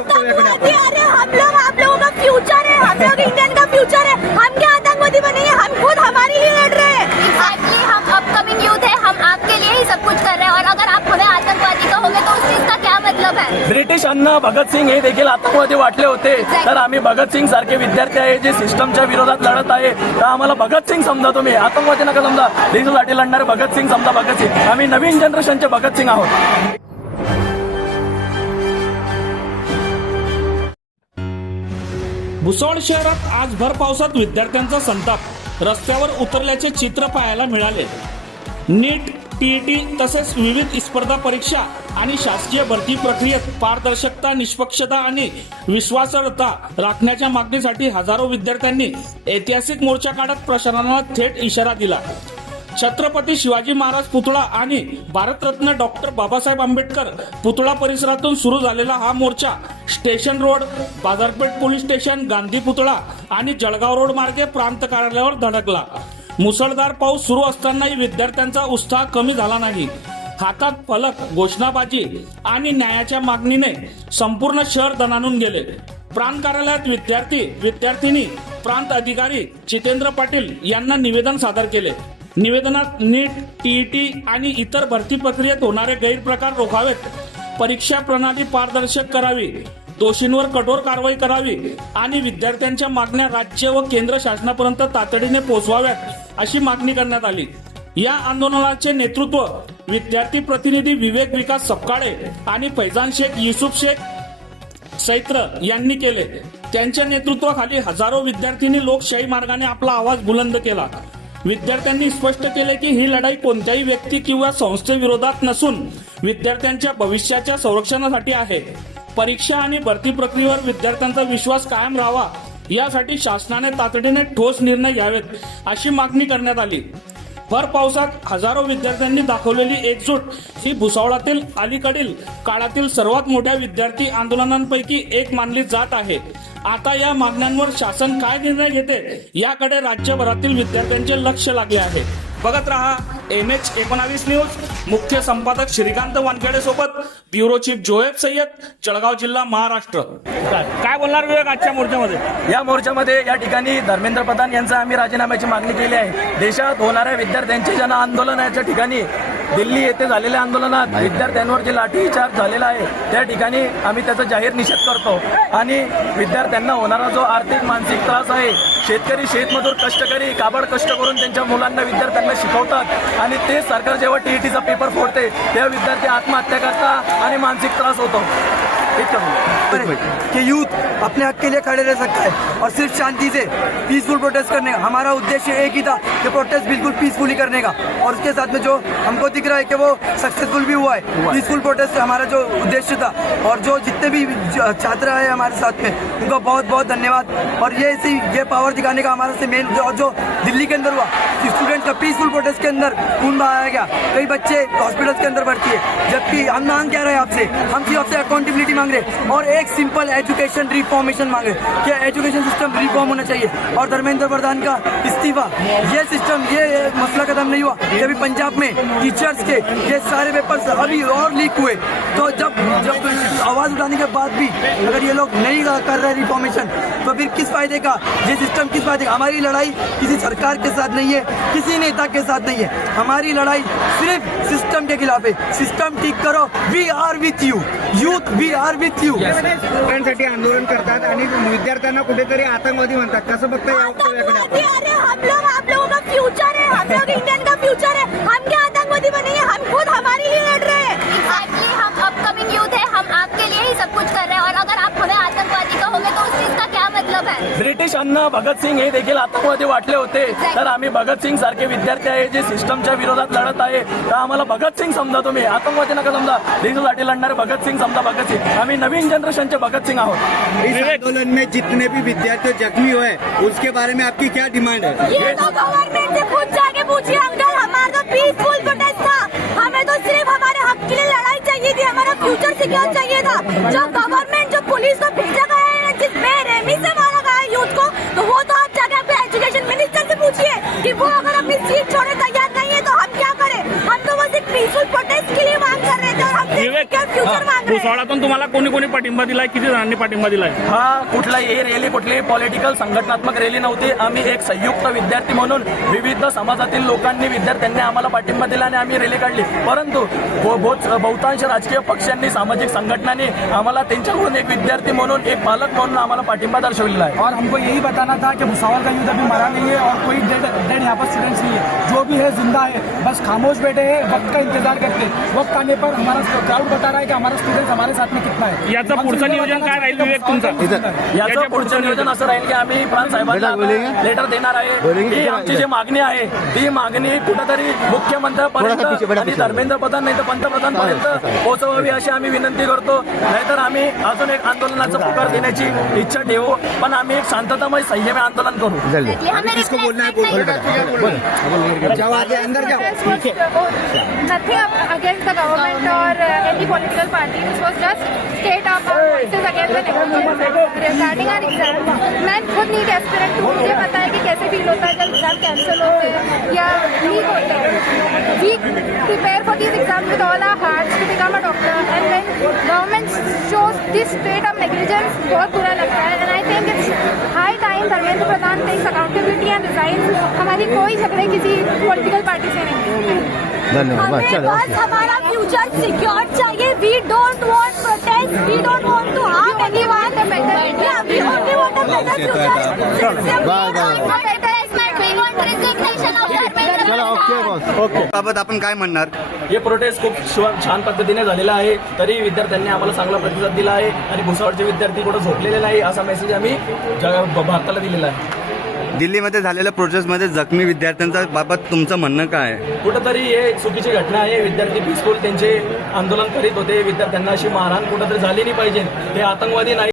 आतंकवादी, अरे हम लोग आप लोगों का फ्यूचर है, हम लोग इंडियन का फ्यूचर है, हम क्या आतंकवादी बनेंगे, हम खुद हमारी ही लड़ रहे हैं। एक्चुअली हम अपकमिंग यूथ है, हम आपके लिए ही सब कुछ कर रहे हैं और अगर आप हमें आतंकवादी कहोगे तो उस चीज का क्या मतलब है। ब्रिटिशांना भगतसिंग हे देखील आतंकवादी वाटले होते, तर आम्ही भगतसिंग सारखे विद्यार्थी आहे जे सिस्टमच्या विरोधात लढत आहे, तर आम्हाला भगतसिंग समजा, तुम्ही आतंकवादी नका समजा, देशासाठी लढणारे भगतसिंग समजा भगतसिंग, आम्ही नवीन जनरेशनचे भगतसिंग आहोत। भुसावळ शहरात आज भर पावसात विद्यार्थ्यांचा संताप, रस्त्यावर उतरल्याचे चित्र पाहायला मिळाले। नीट, टीईटी तसेच विविध स्पर्धा परीक्षा आणि शासकीय भरती प्रक्रियेत पारदर्शकता, निष्पक्षता आणि विश्वासार्हता राखण्याच्या मागणीसाठी हजारो विद्यार्थ्यांनी ऐतिहासिक मोर्चा काढत प्रशासनाला थेट इशारा दिला। छत्रपती शिवाजी महाराज पुतळा आणि भारतरत्न डॉक्टर बाबासाहेब आंबेडकर पुतळा परिसरातून सुरू झालेला हा मोर्चा स्टेशन रोड, बाजारपेठ पोलीस स्टेशन, गांधी पुतळा आणि जळगाव रोड मार्गे प्रांत कार्यालयावर धडकला। मुसळधार पाऊस सुरू असतानाही विद्यार्थ्यांचा उत्साह कमी झाला नाही। हातात फलक, घोषणाबाजी आणि न्यायाच्या मागणीने संपूर्ण शहर दणाणून गेले। प्रांत कार्यालयात विद्यार्थी, प्रांत अधिकारी जितेंद्र पाटील यांना निवेदन सादर केले। निवेदनात नीट, टीईटी आणि इतर भरती प्रक्रियेत होणारे गैरप्रकार रोखावेत, परीक्षा प्रणाली पारदर्शक करावी, दोषींवर कठोर कारवाई करावी आणि विद्यार्थ्यांच्या मागण्या राज्य व केंद्र शासनापर्यंत तातडीने पोहोचवाव्यात अशी मागणी करण्यात आली। या आंदोलनाचे नेतृत्व विद्यार्थी प्रतिनिधी विवेक विकास सपकाळे आणि फैजान शेख, युसुफ शेख सैत्र यांनी केले। त्यांच्या नेतृत्वाखाली हजारो विद्यार्थ्यांनी लोकशाही मार्गाने आपला आवाज बुलंद केला। विद्यार्थ्यांनी स्पष्ट केले की ही लढाई कोणत्याही व्यक्ती किंवा संस्थेविरोधात नसून विद्यार्थ्यांच्या भविष्याच्या संरक्षणासाठी आहे। परीक्षा आणि भरती प्रक्रियेवर विद्यार्थ्यांचा विश्वास कायम राहावा यासाठी शासनाने तातडीने ठोस निर्णय घ्यावेत अशी मागणी करण्यात आली। भर पावसात हजारो विद्यार्थ्यांनी दाखवलेली एकजूट ही भुसावळातील अलीकडील काळातील सर्वात मोठ्या विद्यार्थी आंदोलनांपैकी एक मानली जात आहे। आता या मागण्यांवर शासन काय निर्णय घेते याकडे राज्यभरातील विद्यार्थ्यांचे लक्ष लागले आहे। बघत रहा MH19 न्यूज। मुख्य संपादक श्रीकांत वानखेडे सोबत ब्युरो चीफ जोएब सय्यद, जळगाव जिल्हा, महाराष्ट्र। काय बोलणार विवेक आजच्या मोर्चामध्ये? या मोर्चामध्ये या ठिकाणी धर्मेंद्र प्रधान यांचा आम्ही राजीनाम्याची मागणी केली आहे। देशात होणाऱ्या विद्यार्थ्यांचे जन आंदोलनाच्या ठिकाणी दिल्ली येथे झालेल्या आंदोलनात विद्यार्थ्यांवर जे लाठीचार्ज झालेला आहे त्या ठिकाणी आम्ही त्याचा जाहीर निषेध करतो आणि विद्यार्थ्यांना होणारा जो आर्थिक मानसिक त्रास आहे, शेतकरी, शेतमजूर, कष्टकरी काबड कष्ट करून त्यांच्या मुलांना, विद्यार्थ्यांना शिकवतात आणि ते सरकार जेव्हा टीईटीचा पेपर फोडते तेव्हा विद्यार्थी आत्महत्या करतात आणि मानसिक त्रास होतो। कि यूथ अपने हक के लिए खड़े रह सकता है और सिर्फ शांति से पीसफुल प्रोटेस्ट करने का हमारा उद्देश्य एक ही था कि प्रोटेस्ट बिल्कुल पीसफुली करने का, और उसके साथ में जो हमको दिख रहा है कि वो सक्सेसफुल भी हुआ है। पीसफुल प्रोटेस्ट हमारा जो उद्देश्य था और जो जितने भी छात्र आए हमारे साथ में उनका बहुत बहुत धन्यवाद। और ये पावर दिखाने का हमारा से मेन जो दिल्ली के अंदर हुआ, स्टूडेंट का पीसफुल प्रोटेस्ट के अंदर खून बहाया गया, कई बच्चे हॉस्पिटल के अंदर भर्ती है, जबकि हम मांग क्या रहे आपसे, हम सिर्फ आपसे अकाउंटेबिलिटी मांग रहे और एक सिंपल एजुकेशन रिफॉर्मेशन मांगे कि एजुकेशन सिस्टम रिफॉर्म होना चाहिए और धर्मेंद्र प्रधान का इस्तीफा। ये सिस्टम, ये मसला खत्म नहीं हुआ। अभी पंजाब में टीचर्स के ये सारे पेपर्स अभी और लीक हुए, तो जब आवाज उठाने के बाद भी अगर ये लोग नहीं कर रहे रिफॉर्मेशन तो फिर किस फायदे का ये सिस्टम, किस फायदे का? हमारी लड़ाई किसी सरकार के साथ नहीं है, किसी नेता के साथ नहीं है, हमारी लड़ाई सिर्फ सिस्टम के खिलाफ है। सिस्टम ठीक करो, we are with you youth, we are with you. साठी आंदोलन करतात आणि विद्यार्थ्यांना कुठेतरी आतंकवादी म्हणतात, कसं बघता या वक्तव्याकडे? अरे हम लोग आप लोगों का फ्यूचर है, हम लोग इंडियन का फ्यूचर है, हम क्या आतंकवादी बनेंगे, हम खुद हमारी ही लड़ रहे हैं। एक्चुअली हम अपकमिंग यूथ है, हम आपके लिए ही सब कुछ कर रहे हैं और अगर आप हमें आतंकवादी कहोगे तो उस चीज का क्या मतलब है। ब्रिटिशांना भगतसिंग हे देखील आतंकवादी वाटले होते, तर आम्ही भगतसिंग सारखे विद्यार्थी आहे जे सिस्टमच्या विरोधात लढत आहे, तर आम्हाला भगतसिंग समजा, तुम्ही आतंकवादी नका समजा, देशासाठी लढणारे भगतसिंग समजा भगतसिंग, आम्ही नवीन जनरेशनचे भगतसिंग आहोत। इस आंदोलन में जितने भी विद्यार्थी जख्मी हुए उसके बारे में आपकी क्या डिमांड है? ये तो गवर्नमेंट से खुद जाके पूछिए अंकल, हमारा तो पीसफुल प्रोटेस्ट था, हमें तो सिर्फ हमारे हक के लिए लड़ाई चाहिए थी, हमारा फ्यूचर सिक्योर चाहिए था। जो गवर्नमेंट, जो पुलिस को भेजा गया है, जिस बेरहमी से मारा गया है यूथ को, तो वो तो आप जाके अपने एजुकेशन मिनिस्टर से पूछिए कि वो अगर अपनी सीट छोड़ने तैयार नहीं है तो हम क्या करें। हम तो बस एक पीसफुल प्रोटेस्ट के लिए मांग कर रहे थे और हम फ्यूचर मांग रहे हैं। भुसावळातून तुम्हाला कोणी कोणी पाठिंबा दिलाय, किती जणांनी पाठिंबा दिलाय? हा कुठलाही रॅली, कुठलीही पॉलिटिकल संघटनात्मक रॅली नव्हती. आम्ही एक संयुक्त विद्यार्थी म्हणून विविध समाजातील लोकांनी, विद्यार्थ्यांनी आम्हाला पाठिंबा दिला आणि आम्ही रॅली काढली. परंतु बहुतांश राजकीय पक्षांनी, सामाजिक संघटनांनी आम्हाला त्यांच्याकडून एक विद्यार्थी म्हणून, एक पालक म्हणून आम्हाला पाठिंबा दर्शवलेला आहे. और हमको यही बताना था कि भुसावल का युद्ध अभी मरा नहीं है और कोई डेड यहाँ पर स्टूडेंट्स नहीं है. जो भी है जिंदा है, बस खामोश बैठे हैं, वक्त का इंतजार करते हैं. वक्त आने पर हमारा क्राउड बता रहा है कि हमारा स्टूडेंट्स हमारे साथ में कितना है. याचं पुढचं नियोजन काय राहील विवेक तुमचं? याचं पुढचं नियोजन असं राहील की आम्ही प्रांत साहेबांना लेटर देणार आहे की आमची जी मागणी आहे ती मागणी कुठेतरी मुख्यमंत्र्यांपर्यंत आणि धर्मेंद्र प्रधान नाही तर पंतप्रधानपर्यंत पोहोचवावी अशी आम्ही विनंती करतो. नाहीतर आम्ही अजून एक आंदोलनाचा पुकार देण्याची इच्छा ठेवू, पण आम्ही एक शांततामय संयमी आंदोलन करू. हमें किसको बोलना है जाओ आगे अंदर जाओ. Nothing against the government or any political party. This was just state of our voices against the negligence regarding our exam. मैं खुद नीट एस्पिरेंट हूँ, मुझे पता है कि कैसे फील होता है जब एग्जाम कैंसिल होते हैं या लीक होते हैं. We prepare for these exams with all our hearts to become a doctor, and when government shows this state of negligence, बहुत बुरा लगता है. And I think it's high time Dharmendra Pradhan takes accountability and resigns. हमारी कोई झगड़े किसी political party से नहीं. हमें बस हमारा फ्यूचर सिक्योर चाहिए. We don't want protest, we don't want to harm anyone. We only want a better बाबत आपण काय म्हणणार? हे प्रोटेस्ट खूप छान पद्धतीने झालेला आहे. तरी विद्यार्थ्यांनी आम्हाला चांगला प्रतिसाद दिला आहे आणि भुसावळचे विद्यार्थी कुठं झोपलेले नाही असा मेसेज आम्ही भारताला दिलेला आहे. दिल्लीमध्ये झालेल्या प्रोटेस्टमध्ये जखमी विद्यार्थ्यांच्या बाबत तुमचं म्हणणं काय आहे? कुठंतरी हे चुकीची घटना आहे. विद्यार्थी पीसफुल त्यांचे आंदोलन करीत होते. विद्यार्थ्यांना अशी मारहाण कुठंतरी झाली नाही पाहिजे. हे आतंकवादी नाही.